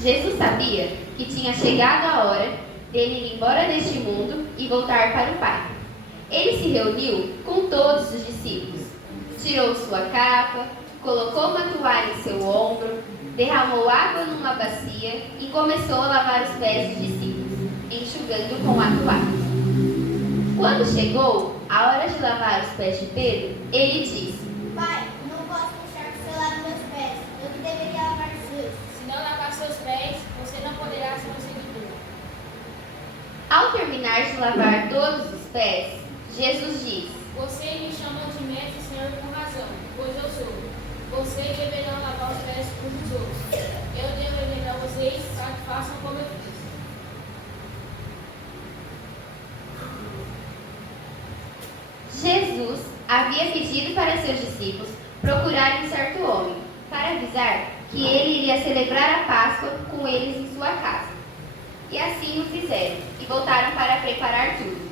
Jesus sabia que tinha chegado a hora dele ir embora deste mundo e voltar para o Pai. Ele se reuniu com todos os discípulos, tirou sua capa, colocou uma toalha em seu ombro, derramou água numa bacia e começou a lavar os pés dos discípulos, enxugando com a toalha. Quando chegou a hora de lavar os pés de Pedro, ele disse: Pai, não posso deixar que você lave meus pés. Eu que deveria lavar os seus. Se não lavar seus pés, você não poderá ser um seguidor. Ao terminar de lavar todos os pés, Jesus disse: Você me chama de mestre e senhor com razão, pois eu sou. Vocês deverão lavar os pés uns dos outros. Eu devo ordenar a vocês para que façam como eu fiz. Jesus havia pedido para seus discípulos procurarem um certo homem, para avisar que ele iria celebrar a Páscoa com eles em sua casa. E assim o fizeram, e voltaram para preparar tudo.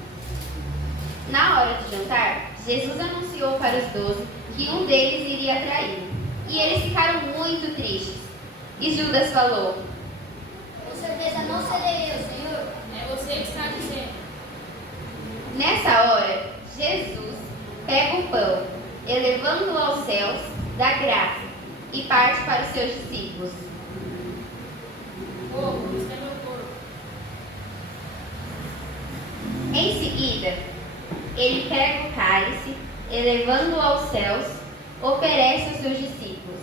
Na hora do jantar, Jesus anunciou para os 12 que um deles iria traí-lo, e eles ficaram muito tristes. E Judas falou: Com certeza não serei eu, Senhor. É você que está dizendo. Nessa hora, Jesus pega o pão, elevando-o aos céus, dá graça e parte para os seus discípulos. Isso é meu corpo. Em seguida, ele pega o cálice, elevando-o aos céus, oferece aos seus discípulos.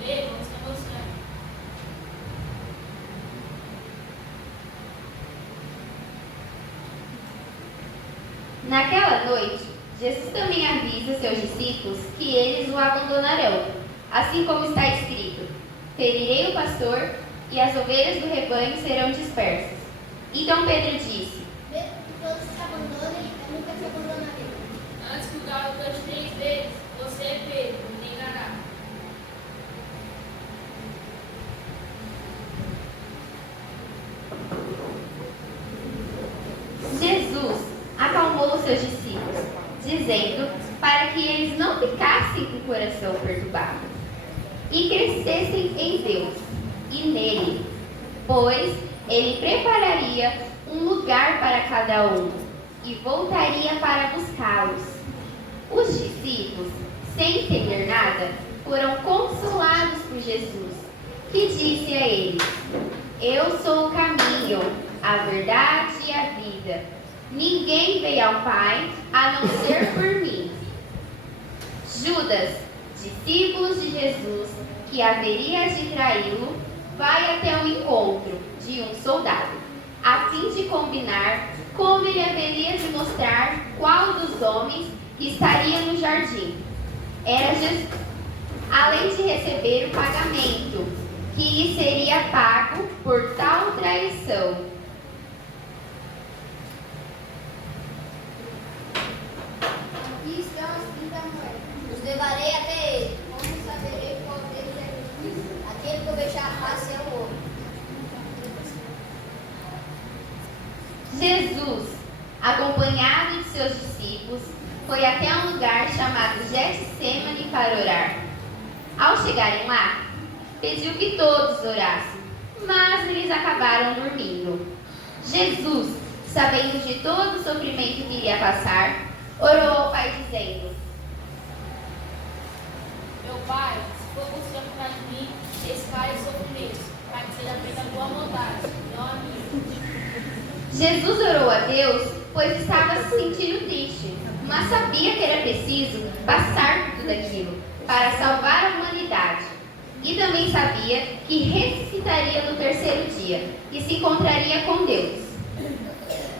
Bebam, isso é meu sangue. Naquela noite, Jesus também avisa seus discípulos que eles o abandonarão, assim como está escrito: ferirei o pastor e as ovelhas do rebanho serão dispersas. Então Pedro disse: Mesmo que todos te abandonem, eu nunca te abandonarei. Antes que o galo cante 3 vezes, você é Pedro, me negará. Jesus acalmou os seus discípulos, dizendo para que eles não ficassem com o coração perturbado e crescessem em Deus e nele, pois ele prepararia um lugar para cada um e voltaria para buscá-los. Os discípulos, sem entender nada, foram consolados por Jesus, que disse a eles: Eu sou o caminho, a verdade e a vida. Ninguém veio ao Pai a não ser por mim. Judas, discípulo de Jesus, que haveria de traí-lo, vai até o encontro de um soldado, a fim de combinar como ele haveria de mostrar qual dos homens que estaria no jardim. Era Jesus, além de receber o pagamento que lhe seria pago por tal traição. Aqui estão as 30 moedas. Os levarei até ele. Como saberei qual deles é justiça? Aquele que eu beijar a face é o homem. Jesus, acompanhado de seus discípulos, foi até um lugar chamado Getsêmani para orar. Ao chegarem lá, pediu que todos orassem, mas eles acabaram dormindo. Jesus, sabendo de todo o sofrimento que iria passar, orou ao Pai dizendo: Meu Pai, se for possível cuidar de mim, espalhe o sofrimento, para que seja feita a tua vontade, não a minha. Jesus orou a Deus, pois estava se sentindo triste, mas sabia que era preciso passar por tudo aquilo para salvar a humanidade. E também sabia que ressuscitaria no terceiro dia e se encontraria com Deus.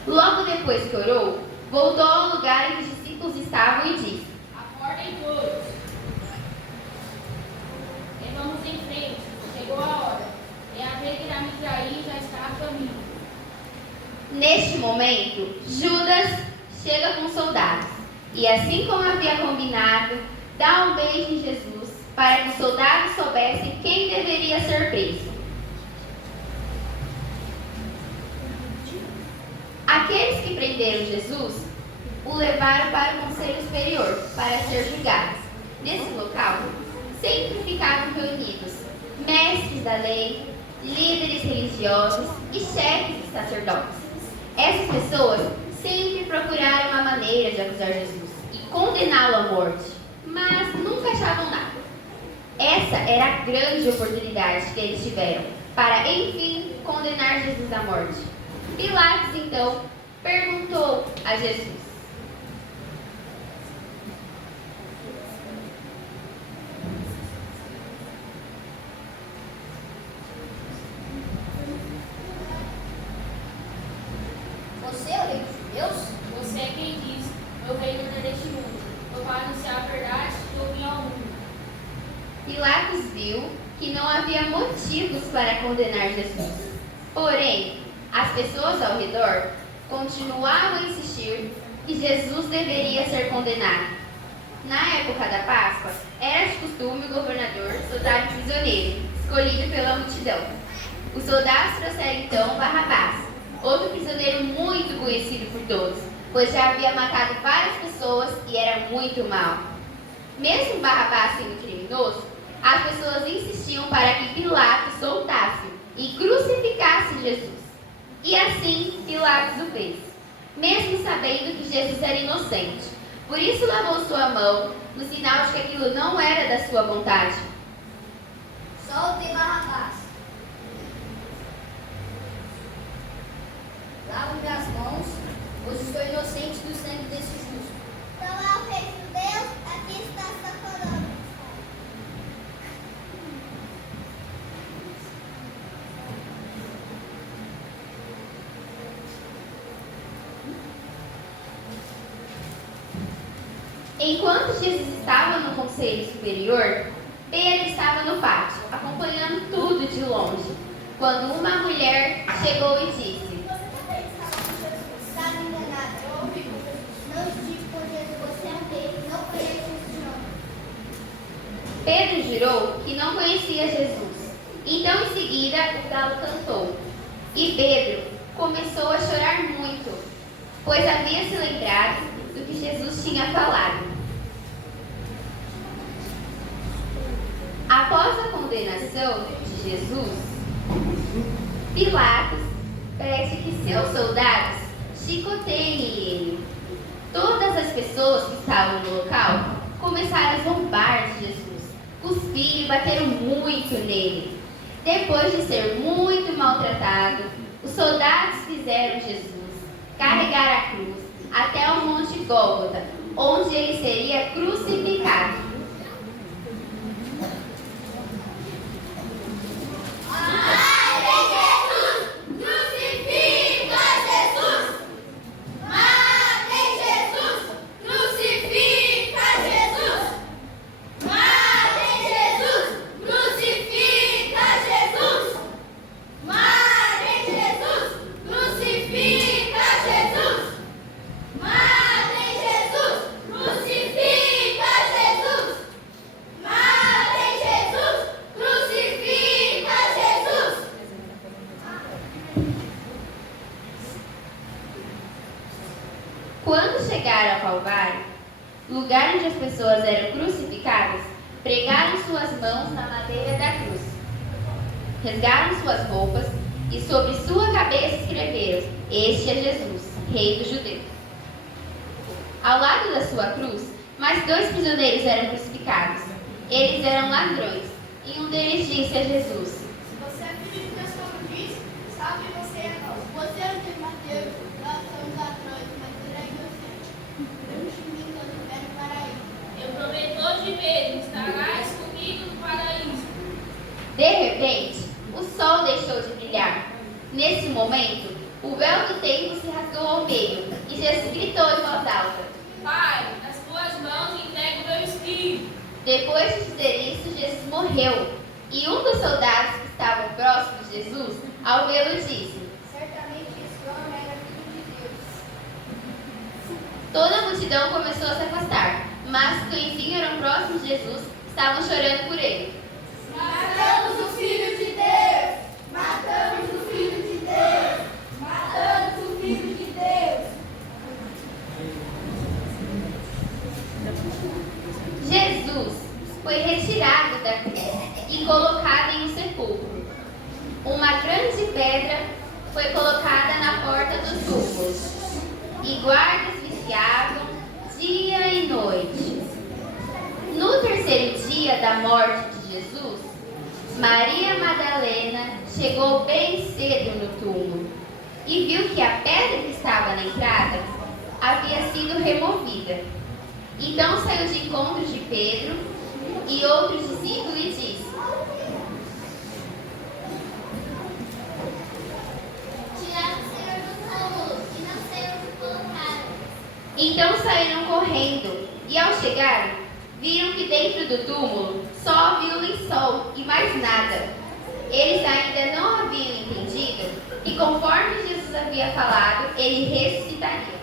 Logo depois que orou, voltou ao lugar em que os discípulos estavam e disse: Acordem todos. E vamos em frente, chegou a hora. E aquele que irá me trair já está a caminho. Neste momento, Judas chega com os soldados e, assim como havia combinado, dá um beijo em Jesus para que os soldados soubessem quem deveria ser preso. Aqueles que prenderam Jesus o levaram para o Conselho Superior para ser julgado. Nesse local, sempre ficavam reunidos mestres da lei, líderes religiosos e chefes de sacerdotes. Essas pessoas sempre procuraram uma maneira de acusar Jesus e condená-lo à morte, mas nunca achavam nada. Essa era a grande oportunidade que eles tiveram para, enfim, condenar Jesus à morte. Pilatos, então, perguntou a Jesus: Você é o rei dos judeus? Você é quem diz, meu reino não é deste mundo. Eu para anunciar a verdade que eu vim ao mundo. Pilatos viu que não havia motivos para condenar Jesus. Porém, as pessoas ao redor continuavam a insistir que Jesus deveria ser condenado. Na época da Páscoa, era de costume o governador soltar um prisioneiro, escolhido pela multidão. Os soldados trouxeram então Barrabás, outro prisioneiro muito conhecido por todos, pois já havia matado várias pessoas e era muito mau. Mesmo Barrabás sendo criminoso, as pessoas insistiam para que Pilatos soltasse e crucificasse Jesus. E assim Pilatos o fez, mesmo sabendo que Jesus era inocente. Por isso lavou sua mão, no sinal de que aquilo não era da sua vontade. Solte Barrabás. Lavo minhas mãos, pois estou inocente do sangue desse justo. Não é o rei de Deus, aqui está sua coroa. Enquanto Jesus estava no conselho superior, Pedro estava no pátio, acompanhando tudo de longe, quando uma mulher chegou e disse: Está enganado. Não digo por Jesus, você é um rei, não conhece esse nome. Pedro jurou que não conhecia Jesus. Então, em seguida, o galo cantou. E Pedro começou a chorar muito, pois havia se lembrado do que Jesus tinha falado. Após a condenação de Jesus, Pilatos pede que seus soldados chicoteiem ele. Todas as pessoas que estavam no local começaram a zombar de Jesus, cuspir e bateram muito nele. Depois de ser muito maltratado, os soldados fizeram Jesus carregar a cruz até o Monte Gólgota, onde ele seria crucificado. Quando chegaram ao Calvário, lugar onde as pessoas eram crucificadas, pregaram suas mãos na madeira da cruz. Rasgaram suas roupas e sobre sua cabeça escreveram: Este é Jesus, Rei dos Judeus. Ao lado da sua cruz, mais 2 prisioneiros eram crucificados. Eles eram ladrões, e um deles disse a Jesus: Se você é filho de Deus, como diz, salve você é nós. Você é o de Mateus, nós somos ladrões, mas ele é inocente. Eu te invito no paraíso. Eu prometo de Pedro, estarás comigo no paraíso. De repente, o sol deixou de brilhar. Nesse momento, o véu do templo se rasgou ao meio e Jesus gritou em voz alta: Pai, nas tuas mãos entrego o meu espírito. Depois de dizer isso, Jesus morreu. E um dos soldados que estavam próximos de Jesus, ao vê-lo, disse: Certamente esse homem era filho de Deus. Toda a multidão começou a se afastar, mas os que conheciam eram próximos de Jesus estavam chorando por ele. Matamos o Filho de Deus! Matamos o Filho de Deus! Matamos o Filho de Deus! Jesus foi retirado da cruz e colocado em um pedra foi colocada na porta do túmulo, e guardas vigiavam dia e noite. No terceiro dia da morte de Jesus, Maria Madalena chegou bem cedo no túmulo e viu que a pedra que estava na entrada havia sido removida. Então saiu de encontro de Pedro e outro discípulo e disse: Tiraram o Senhor do túmulo e não sei onde colocaram. Então saíram correndo e, ao chegarem, viram que dentro do túmulo só havia um lençol e mais nada. Eles ainda não haviam entendido que, conforme Jesus havia falado, ele ressuscitaria.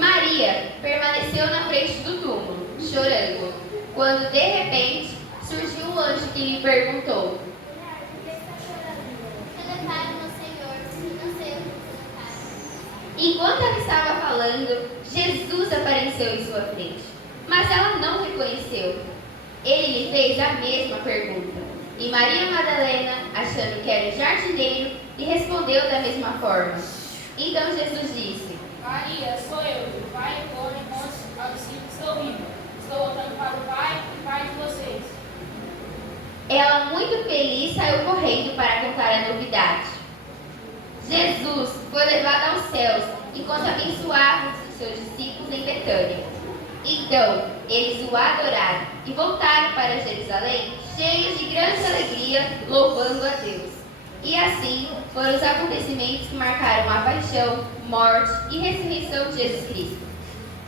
Maria permaneceu na frente do túmulo, chorando, quando de repente surgiu um anjo que lhe perguntou: Por que está chorando? Levaram o Senhor e não sei onde colocaram. Enquanto ela estava falando, Jesus apareceu em sua frente, mas ela não reconheceu. Ele lhe fez a mesma pergunta, e Maria Madalena, achando que era o jardineiro, lhe respondeu da mesma forma. Então Jesus disse: Maria, sou eu. Vai agora e conte aos discípulos que estou viva. Estou voltando para o Pai e Pai de vocês. Ela, muito feliz, saiu correndo para contar a novidade. Jesus foi levado aos céus enquanto abençoava os seus discípulos em Betânia. Então, eles o adoraram e voltaram para Jerusalém, cheios de grande alegria, louvando a Deus. E assim foram os acontecimentos que marcaram a paixão, morte e ressurreição de Jesus Cristo.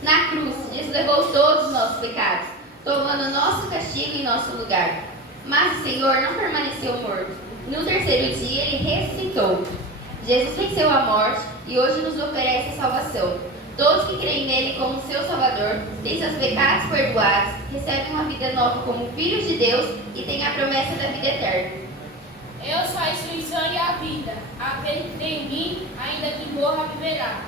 Na cruz, Jesus levou todos os nossos pecados, tomando nosso castigo em nosso lugar. Mas o Senhor não permaneceu morto. No terceiro dia, ele ressuscitou. Jesus venceu a morte e hoje nos oferece a salvação. Todos que creem nele como seu Salvador têm seus pecados perdoados, recebem uma vida nova como filhos de Deus e têm a promessa da vida eterna. Eu sou a ressurreição e a vida. Aquele que tem em mim, ainda que morra, viverá.